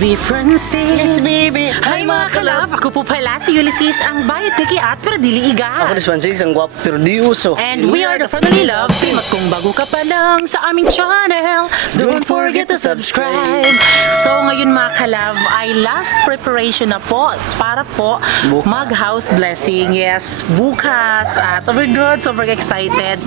Baby Francis. Yes, baby. Hi mga kalab, ako po pala si Ulysses, ang bayot kakiat pero dili Ako igat. ni Francis, ang guwapo pero di uso. And we are the Friendly Love Team. At kung bago ka pa lang sa aming channel, don't forget to subscribe. So ngayon mga kalab ay last preparation na po para po Bukas. mag-house blessing. Yes, bukas. At we're good, so very excited.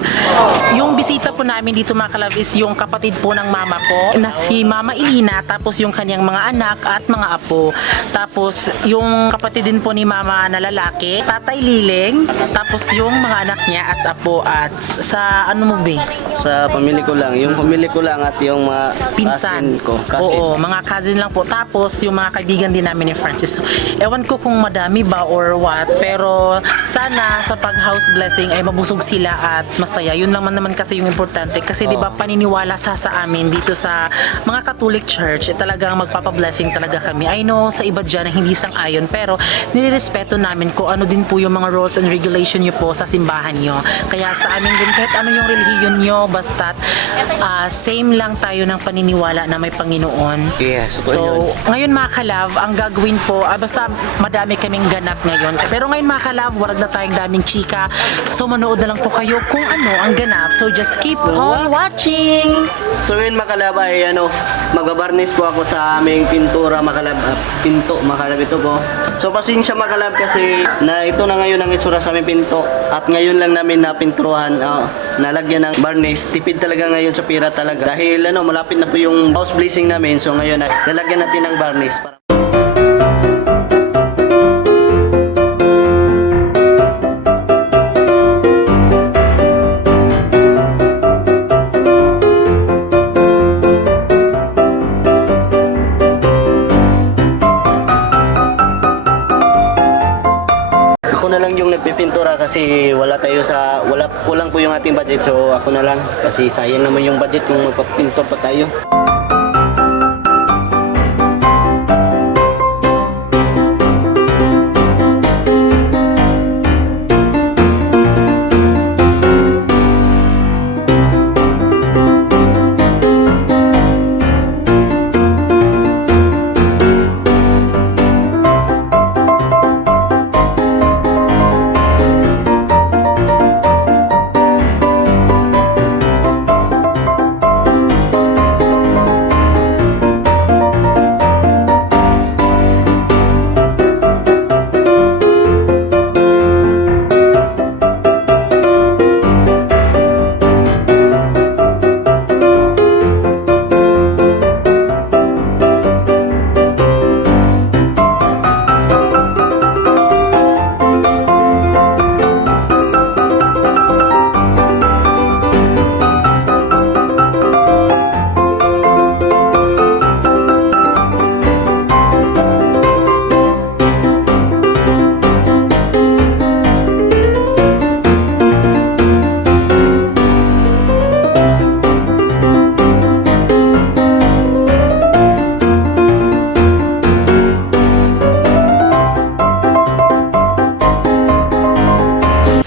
Yung bisita po namin dito mga kalab is yung kapatid po ng mama ko, na si Mama Ilina, tapos yung kanyang mga anak at mga apo. Tapos yung kapatid din po ni mama na lalaki, Tatay Liling, tapos yung mga anak niya at apo at sa ano mo be? Sa pamilya ko lang, yung pamilya ko lang at yung mga Pinsan. cousin ko. Cousin. Oo, mga cousin lang po. Tapos yung mga kaibigan din namin ni Francis. So, ewan ko kung madami ba or what, pero sana sa pag-house blessing ay mabusog sila at masaya. Yun naman kasi yung importante. Kasi di ba paniniwala sa amin dito sa mga Catholic Church, talagang magpapa-blessing talaga kami. I know sa iba dyan na hindi sang-ayon, pero nirespeto namin kung ano din po yung mga rules and regulation nyo po sa simbahan nyo. Kaya sa amin din, kahit ano yung relihiyon nyo, basta same lang tayo ng paniniwala na may Panginoon. Yes, So, ngayon mga kalab, ang gagawin po, basta madami kaming ganap ngayon. Pero ngayon mga kalab, warag na tayong daming chika. So, manood na lang po kayo kung ano ang ganap. So, just keep on watching! So ngayon makalab ay magbabarnis po ako sa aming pintura makalab, pinto makalab ito po. So pasensya makalab kasi na ito na ngayon ang itsura sa aming pinto at ngayon lang namin napinturuhan, nalagyan ng barnis. Tipid talaga ngayon sa pira talaga dahil malapit na po yung house blessing namin, so ngayon ay lalagyan natin ng barnis para ako na lang yung nagpipintura kasi kulang po yung ating budget, so ako na lang kasi sayang naman yung budget kung magpapintor pa tayo.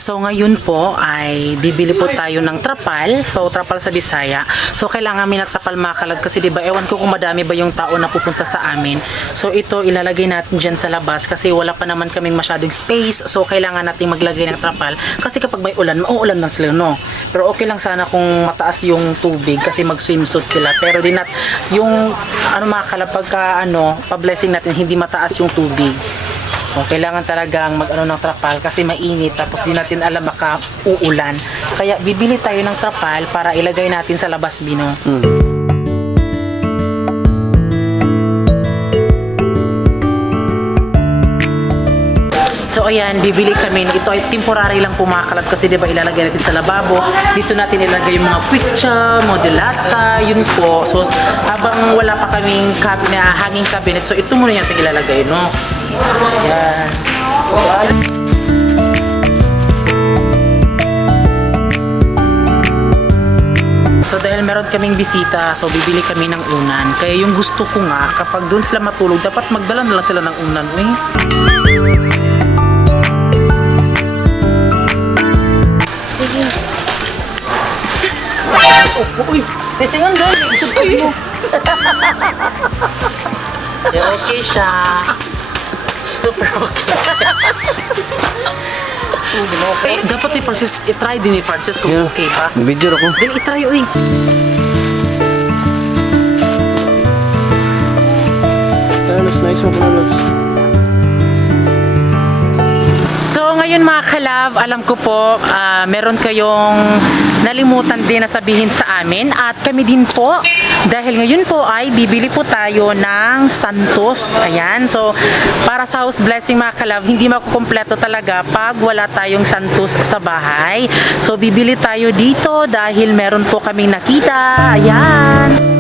So ngayon po ay bibili po tayo ng trapal. So trapal sa Bisaya. So kailangan namin ng trapal mga kalab kasi diba ewan ko kung madami ba yung tao na pupunta sa amin. So ito ilalagay natin dyan sa labas kasi wala pa naman kaming masyadong space. So kailangan natin maglagay ng trapal kasi kapag may ulan, mauulan lang sila, no? Pero okay lang sana kung mataas yung tubig kasi mag swimsuit sila. Pero di nat yung mga kalab pagka pa-blessing natin hindi mataas yung tubig. So, kailangan talagang ng trapal kasi mainit tapos di natin alam baka uulan. Kaya bibili tayo ng trapal para ilagay natin sa labas, Bino. So ayan, bibili kami. Ito ay temporary lang pumakalab kasi diba ilalagay natin sa lababo. Dito natin ilagay yung mga picture, modelata, yun po. So habang wala pa kaming hanging cabinet, so ito muna natin ilalagay, no? Ayan. So dahil meron kaming bisita, so bibili kami ng unan. Kaya yung gusto ko nga, kapag doon sila matulog, dapat magdala na lang sila ng unan. Uy, testingan doon. Okay siya. Super okay. Dapat si Francis, i-try din ni Francis kung Yeah. okay ba. Video ako. Then i-try, uy. Carlos, nice one, Carlos. So ngayon mga kalab, alam ko po meron kayong nalimutan din na sabihin sa amin at kami din po dahil ngayon po ay bibili po tayo ng Santos. Ayan, so para sa house blessing mga kalab, hindi makukumpleto talaga pag wala tayong Santos sa bahay. So bibili tayo dito dahil meron po kaming nakita. Ayan.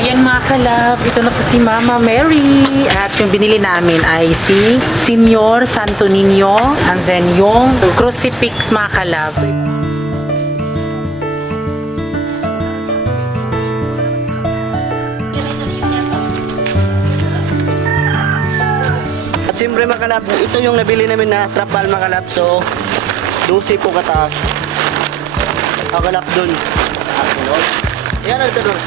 Ayan mga kalab, ito na po si Mama Mary at yung binili namin ay si Senior Santo Niño and then yung crucifix mga kalab. So, At siyempre mga kalab, ito yung nabili namin na trapal mga kalab. So, 12 po kataas. Kalab dun. Yan ito dun.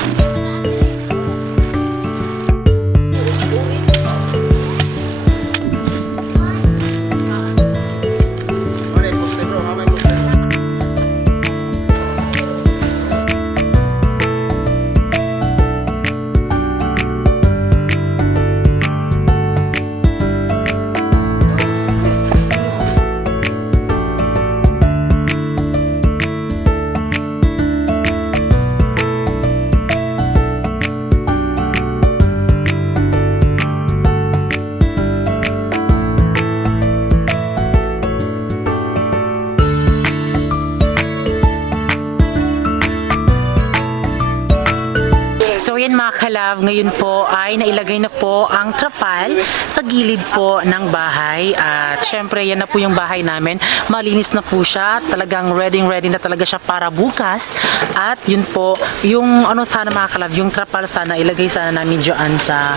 So yan mga kalab, ngayon po ay nailagay na po ang trapal sa gilid po ng bahay at syempre yan na po yung bahay namin, malinis na po siya, talagang ready na talaga siya para bukas at yun po, yung ano sana mga kalab, yung trapal sana ilagay sana namin dyan sa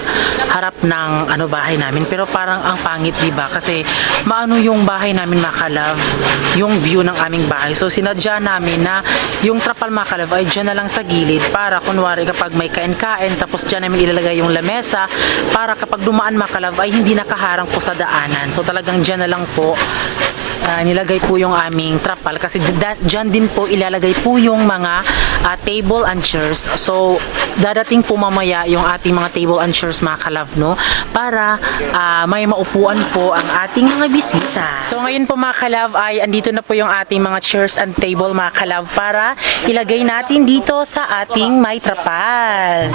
harap ng bahay namin pero parang ang pangit diba kasi maano yung bahay namin mga kalab, yung view ng aming bahay, so sinadya namin na yung trapal mga kalab ay dyan na lang sa gilid para kunwari kapag may kain-kain tapos dyan namin ilalagay yung lamesa para kapag dumaan mga kalab ay hindi nakaharang po sa daanan. So talagang dyan na lang po nilagay po yung aming trapal kasi dyan din po ilalagay po yung mga table and chairs. So dadating po mamaya yung ating mga table and chairs mga kalab, no? Para may maupuan po ang ating mga bisita. So ngayon po mga kalab ay andito na po yung ating mga chairs and table mga kalab para ilagay natin dito sa ating may trapal.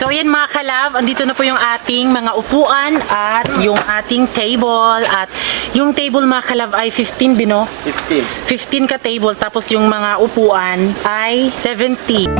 So yan mga kalab, andito na po yung ating mga upuan at yung ating table at yung table mga kalab ay 15 bino? 15. 15 ka table tapos yung mga upuan ay 70.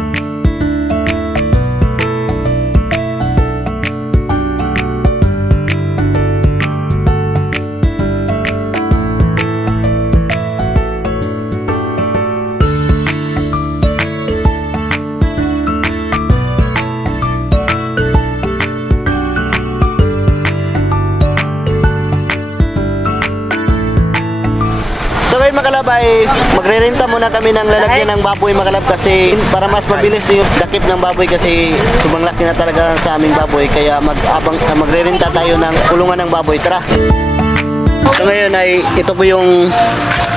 So ngayon mga kalab ay magrerenta muna kami ng lalagyan ng baboy mga kalab kasi para mas mabilis yung dakip ng baboy kasi sobrang laki na talaga sa aming baboy kaya magrerenta tayo ng kulungan ng baboy. Tara! So ngayon ay ito po yung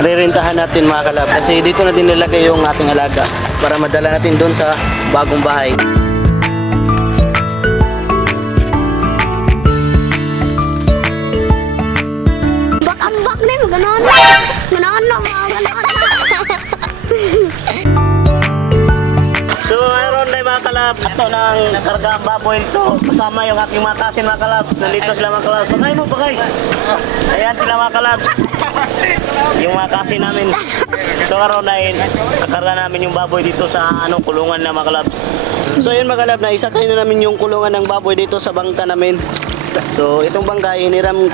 rerentahan natin mga kalab kasi dito na din nilagay yung ating alaga para madala natin doon sa bagong bahay. Ambak na yung ganon. Ganon na mga ganon. So mayroon na mga kalab, ito ng karga ang baboy ito kasama yung aking mga kasin mga kalab. Nandito sila mga kalab. Bagay mo, bagay. Ayan sila mga kalab. Yung mga kasin namin. So So karon ay kakarga namin yung baboy dito sa kulungan na mga kalabs. So yun mga kalab, naisakay na namin yung kulungan ng baboy dito sa bangka namin. So itong bangka hiniram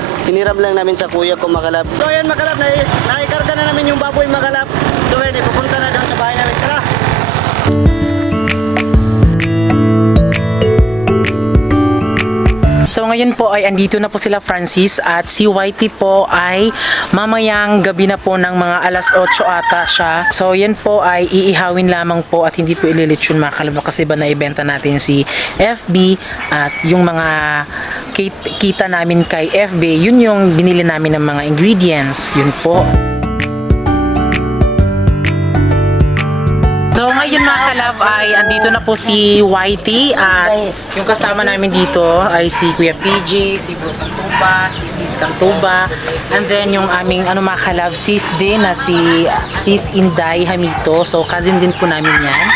lang namin sa kuya ko mga kalab. So yun mga kalab, naikarga na namin yung baboy mga kalab. So yun, ipupunta na doon sa bahay namin. Tara! So ngayon po ay andito na po sila Francis at si Whitey po ay mamayang gabi na po ng mga alas 8 ata siya. So yan po ay iihawin lamang po at hindi po ililitsyon mga kalab kasi ba naibenta natin si FB at yung mga kita namin kay FB, yun yung binili namin ng mga ingredients. Yun po. So ngayon mga kalab ay andito na po si Whitey at yung kasama namin dito ay si Kuya PJ, si Bro Cantuba, si Sis Cantuba, and then yung aming mga kalab sis din na si Sis Inday Hamito. So cousin din po namin yan.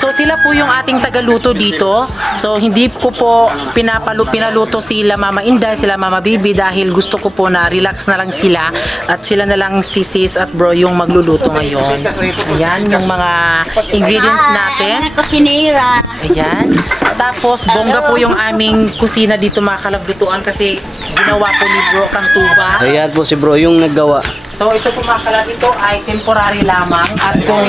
So sila po yung ating tagaluto dito. So hindi ko po pinaluto sila Mama Inday, sila Mama Bibi dahil gusto ko po na relax na lang sila at sila na lang si Sis at Bro yung magluluto ngayon. Ayan yung mga ingredients natin. Mga kusinira. Ayan. Tapos bongga po yung aming kusina dito mga kalablutuan kasi ginawa po ni Bro Cantuba. Ayan po si bro yung naggawa. So ito po mga kalab, ito ay temporary lamang at kung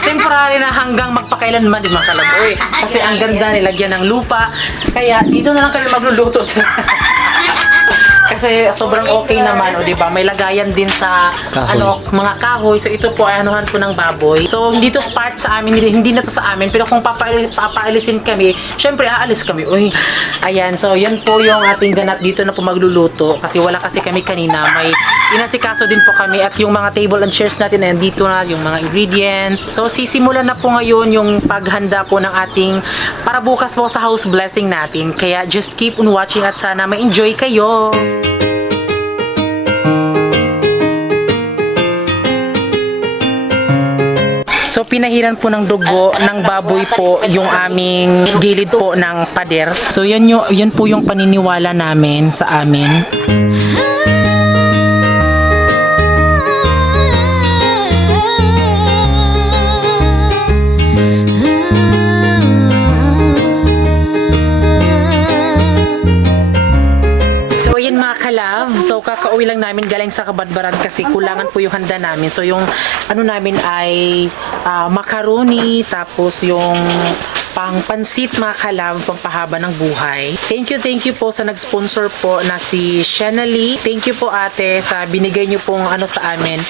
temporary na hanggang magpakailanman din mga kalab. Uy, kasi ang ganda nilagyan ng lupa. Kaya dito na lang kami magluluto. Kasi sobrang okay naman, o di ba? May lagayan din sa Kahoy. mga kahoy. So ito po ay anuhan po ng baboy. So hindi to part sa amin, hindi na to sa amin. Pero kung papaalisin kami, syempre aalis kami. Uy, ayan. So yan po yung ating ganap dito na po magluluto. Kasi wala kasi kami kanina. May inasikaso din po kami at yung mga table and chairs natin na dito na yung mga ingredients. So sisimulan na po ngayon yung paghanda po ng ating para bukas po sa house blessing natin. Kaya just keep on watching at sana ma-enjoy kayo. So pinahiran po ng dugo ng baboy po yung aming gilid po ng pader. So yan po yung paniniwala namin sa amin. So ayan mga kalab, so kakauwi lang namin galing sa Kabadbaran kasi kulangan po yung handa namin. So yung namin ay macaroni, tapos yung pansit mga kalab, pampahaba ng buhay. Thank you po sa nag-sponsor po na si Shanali. Thank you po ate sa binigay niyo pong sa amin.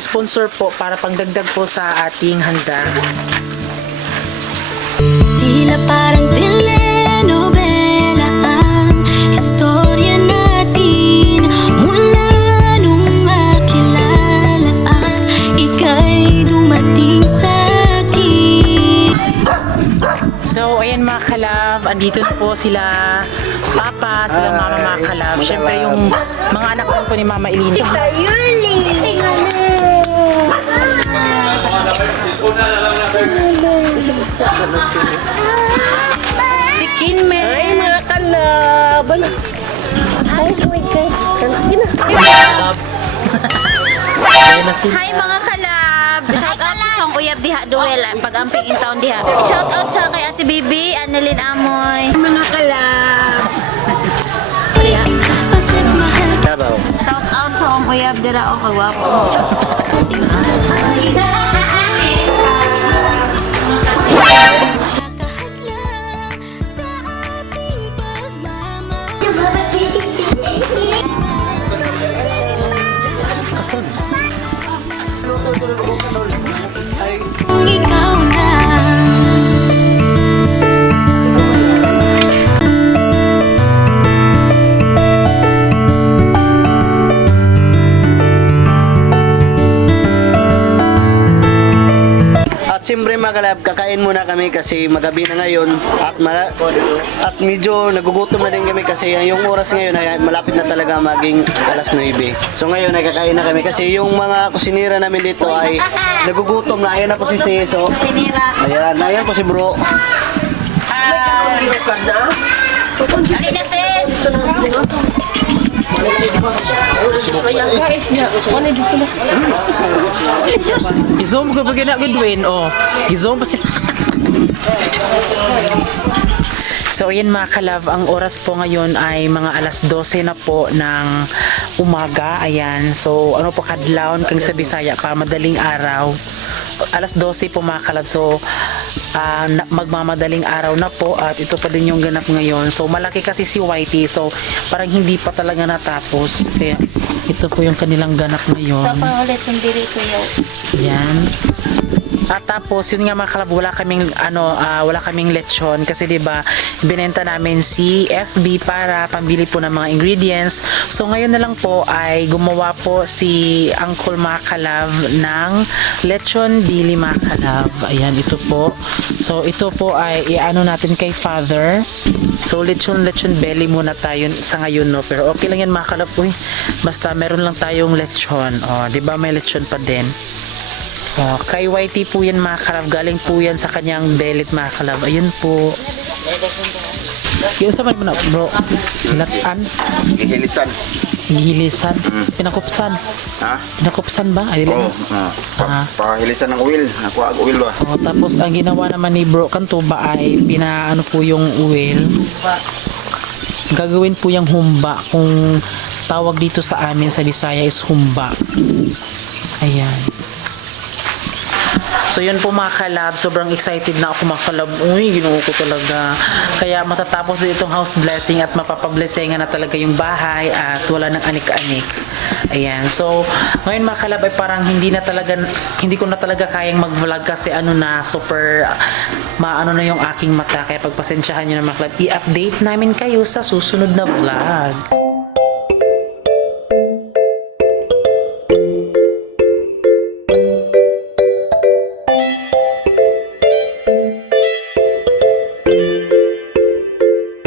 Sponsor po para pangdagdag po sa ating handa. Tila parang telenovela ang istorya natin mula nung makilala at ika'y dumating sa akin. So, ayan mga kalab, andito na po sila Papa, sila Mama mga kalab. Siyempre yung mga anak ko po ni Mama Elina. Si Kinme. Ay mga kalab. Ayan na sila. Hi mga kalab! Shout out sa Uyab Diha Duel, pag-amping in town diha. Shout out sa kay Ate Bibi, Annalyn Amoy. Mga kalab! Pagkat mahal Shout out sa Uyab Dira o kagwapo. nakahadlang sa ating pagmamahal. Kung ikaw na At siyempre mga kalab, kakain muna kami kasi magabi na ngayon at medyo nagugutom na din kami kasi yung oras ngayon ay malapit na talaga maging alas 9. So ngayon ay kakain na kami kasi yung mga kusinira namin dito ay nagugutom na. Ayan na po si Seso. Ayan po si Bro. I-zoom ko pa gina Goodwin. Oh, i-zoom pa So ayan mga kalab, ang oras po ngayon ay mga alas 12 na po ng umaga. Ayan, so ano po kadlawon kang sa Bisaya pa, madaling araw. Alas 12 po mga kalab, so magmamadaling araw na po at ito pa din yung ganap ngayon. So malaki kasi si Whitey, so parang hindi pa talaga natapos. Kaya ito po yung kanilang ganap ngayon. ulit sundiri ko yun. Yan. At tapos yun nga mga kalab, wala kaming lechon kasi 'di ba binenta namin si FB para pambili po ng mga ingredients. So ngayon na lang po ay gumawa po si Uncle mga kalab ng lechon bili mga kalab. Ayan, ito po. So ito po ay iano natin kay Father. So lechon belly muna tayo sa ngayon, no, pero okay lang yan mga kalab. Uy, basta meron lang tayong lechon. Oh, 'di ba may lechon pa din. Oh, kay Whitey po yan mga kalab, galing po yan sa kanyang belit mga kalab. Ayun po. Yung sa mo na bro, hilatan, Gihilisan. gihilisan, pinakupsan. Ha? Pinakupsan ba? Ay, Oo. Pahilisan ng oil. Nakuha ang oil ba? Oh, tapos ang ginawa naman ni bro kanto ba ay pinaano po yung oil. Gagawin po yung humba. Kung tawag dito sa amin sa Bisaya is humba. Ayan. So yun po mga kalab, sobrang excited na ako mga kalab. Uy, ginoo ko talaga. Kaya matatapos itong house blessing at mapapablessingan na talaga yung bahay at wala nang anik-anik. Ayan. So ngayon mga kalab ay parang hindi ko na talaga kayang mag-vlog kasi super maano na yung aking mata. Kaya pagpasensyahan nyo na mga kalab, i-update namin kayo sa susunod na vlog.